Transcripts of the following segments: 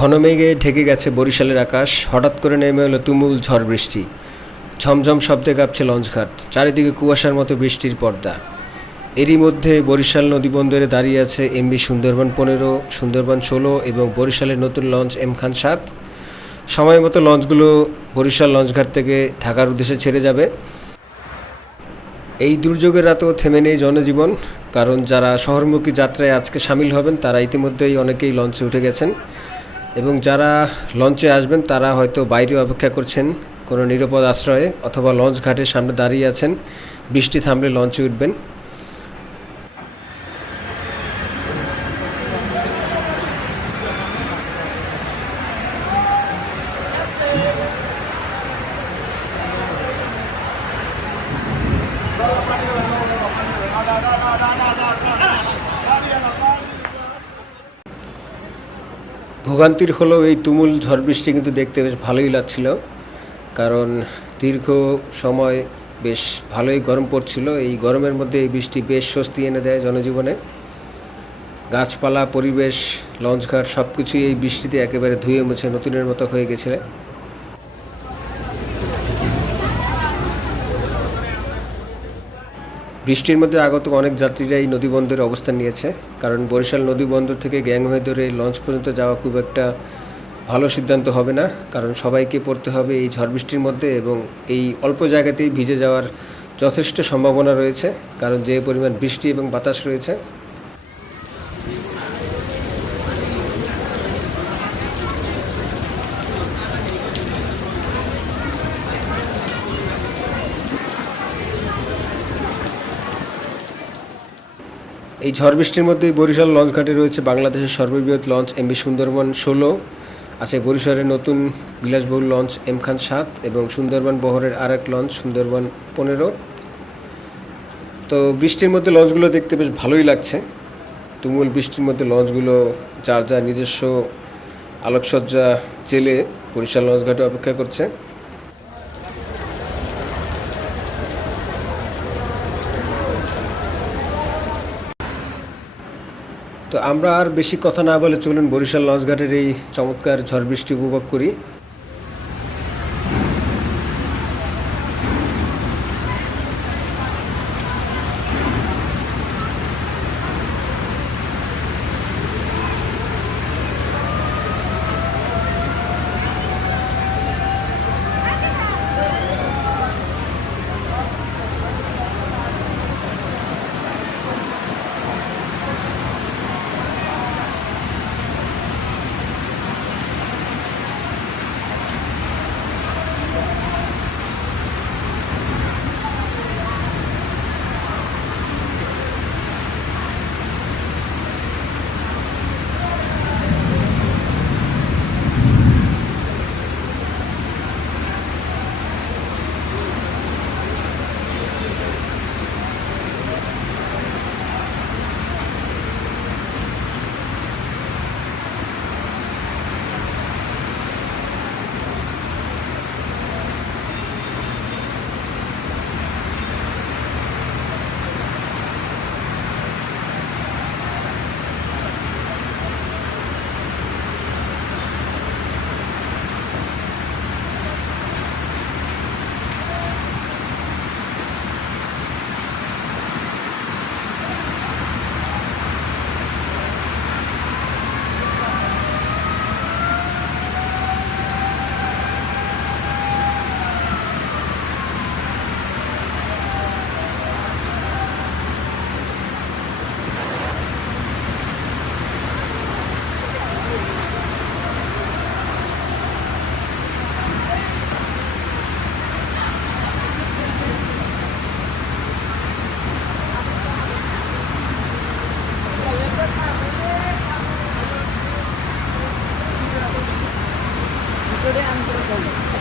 ঘন মেঘে ঢেকে গেছে বরিশালের আকাশ। হঠাৎ করে নেমে এলো তুমুল ঝড় বৃষ্টি। ঝমঝম শব্দে কাঁপছে লঞ্চঘাট চারিদিকে কুয়াশার মতো বৃষ্টির পর্দা। এরই মধ্যে বরিশাল নদীবন্দরে দাঁড়িয়ে আছে এমবি সুন্দরবন পনেরো, সুন্দরবন ষোলো এবং বরিশালের নতুন লঞ্চ এম খান সাত। সময় মতো লঞ্চগুলো বরিশাল লঞ্চঘাট থেকে ঢাকার উদ্দেশ্যে ছেড়ে যাবে। এই দুর্যোগের রাতেও থেমে নেই জনজীবন। কারণ যারা শহরমুখী যাত্রায় আজকে সামিল হবেন, তারা ইতিমধ্যেই অনেকেই লঞ্চে উঠে গেছেন। এবং যারা লঞ্চে আসবেন, তারা হয়তো বাইরে অপেক্ষা করছেন কোনো নিরাপদ আশ্রয়ে অথবা লঞ্চ ঘাটের সামনে দাঁড়িয়ে আছেন। বৃষ্টি থামলে লঞ্চে উঠবেন। ভোগান্তির হলেও এই তুমুল ঝড় বৃষ্টি কিন্তু দেখতে বেশ ভালোই লাগছিল। কারণ দীর্ঘ সময় বেশ ভালোই গরম পড়ছিল। এই গরমের মধ্যে এই বৃষ্টি বেশ স্বস্তি এনে দেয় জনজীবনে। গাছপালা, পরিবেশ, লঞ্চঘাট সব কিছুই এই বৃষ্টিতে একেবারে ধুয়ে মুছে নতুনের মতো হয়ে গেছে। বৃষ্টির মধ্যে আগত অনেক যাত্রীরাই নদীবন্দরে অবস্থান নিয়েছে, কারণ বরিশাল নদীবন্দর থেকে গ্যাং হয়ে ধরে লঞ্চ পর্যন্ত যাওয়া খুব একটা ভালো সিদ্ধান্ত হবে না, কারণ সবাইকে পড়তে হবে এই ঝড় বৃষ্টির মধ্যে এবং এই অল্প জায়গাতেই ভিজে যাওয়ার যথেষ্ট সম্ভাবনা রয়েছে, কারণ যে পরিমাণ বৃষ্টি এবং বাতাস রয়েছে এই ঝড় বৃষ্টির মধ্যেই বরিশাল লঞ্চ ঘাটে রয়েছে বাংলাদেশের সর্ববৃহৎ লঞ্চ এমবি সুন্দরবন ষোলো, আছে বরিশালের নতুন বিলাসবহুল লঞ্চ এম খান সাত এবং সুন্দরবন বহরের আর এক লঞ্চ সুন্দরবন পনেরো। তো বৃষ্টির মধ্যে লঞ্চগুলো দেখতে বেশ ভালোই লাগছে। তুমুল বৃষ্টির মধ্যে লঞ্চগুলো যার যার নিজস্ব আলোকসজ্জা জেলে বরিশাল লঞ্চ ঘাটে অপেক্ষা করছে। তো আমরা আর বেশি কথা না বলে চলুন বরিশাল লঞ্চঘাটের এই চমৎকার ঝড় বৃষ্টি উপভোগ করি।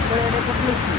Це не поплюсні.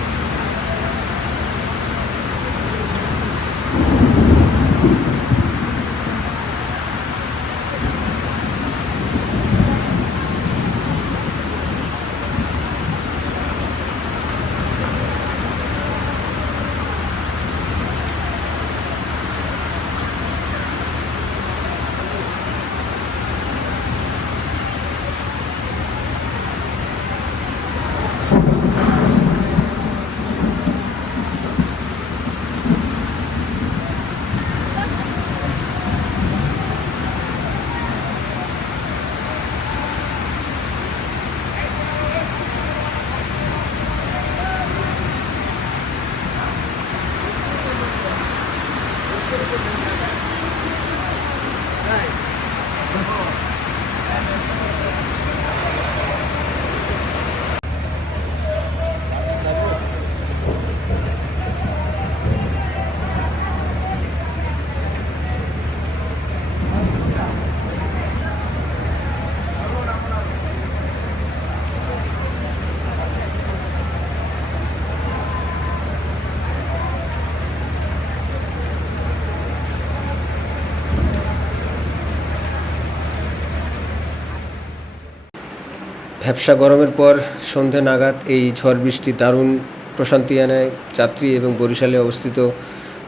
ভ্যাবসা গরমের পর সন্ধে নাগাদ এই ঝড় বৃষ্টি, দারুণ প্রশান্তি আনায় যাত্রী এবং বরিশালে অবস্থিত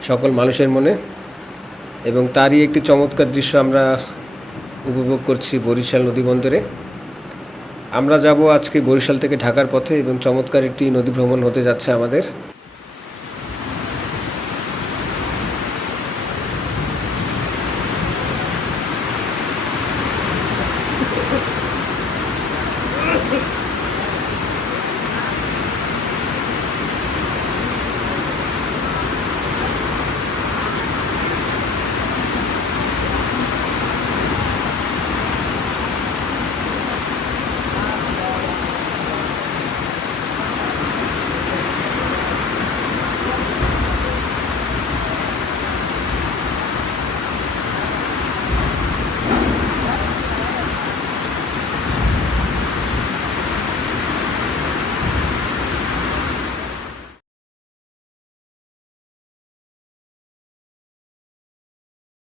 সকল মানুষের মনে এবং তারই একটি চমৎকার দৃশ্য আমরা উপভোগ করছি বরিশাল নদীবন্দরে আমরা যাব আজকে বরিশাল থেকে ঢাকার পথে এবং চমৎকার একটি নদী ভ্রমণ হতে যাচ্ছে আমাদের।